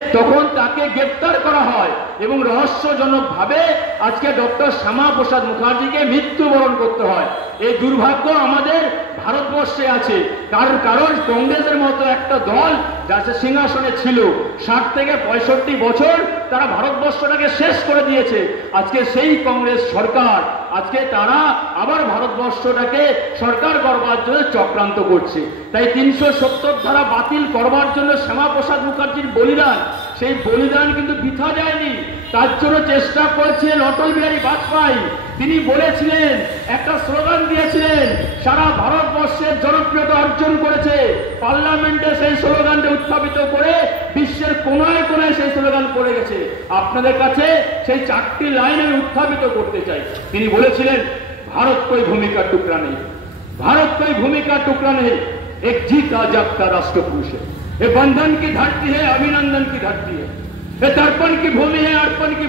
তখন তাকে গ্রেফতার করা হয় এবং রহস্যজনকভাবে আজকে ডক্টর শ্যামাপ্রসাদ মুখার্জিকে মৃত্যুবরণ করতে হয়। এই দুর্ভাগ্য আমাদের ভারতবর্ষে আছে। কারণ কংগ্রেসের মতো একটা দল যা সিংহাসনে ছিল 60 থেকে 65 বছর, তারা ভারতবর্ষটাকে শেষ করে দিয়েছে। আজকে সেই কংগ্রেস সরকার আজকে তারা আবার ভারতবর্ষটাকে সরকার করবার জন্য চক্রান্ত করছে। তাই 370 ধারা বাতিল করবার জন্য শ্যামাপ্রসাদ মুখার্জির বলিদান, সেই বলিদান কিন্তু বৃথা যায়নি। তার জন্য চেষ্টা করেছিলেন অটল বিহারী বাজপেয়ী। তিনি বলেছিলেন, একটা স্লোগান দিয়েছিলেন, সারা ভারতবর্ষের জনপ্রিয়তা অর্জন করেছে। পার্লামেন্টে সেই স্লোগানটা উত্থাপিত করে বিশ্বের কোনায় কোনায় সেই স্লোগান পড়ে গেছে। আপনাদের কাছে সেই 4টি লাইন আমি উত্থাপিত করতে চাই। তিনি বলেছিলেন, भारत कोई भूमि का टुकड़ा नहीं, भारत कोई भूमि का टुकड़ा नहीं, एक जीता जागता राष्ट्र पुरुष है। ये बंधन की धरती है, अभिनंदन की धरती है, ये दर्पण की भूमि है, अर्पण की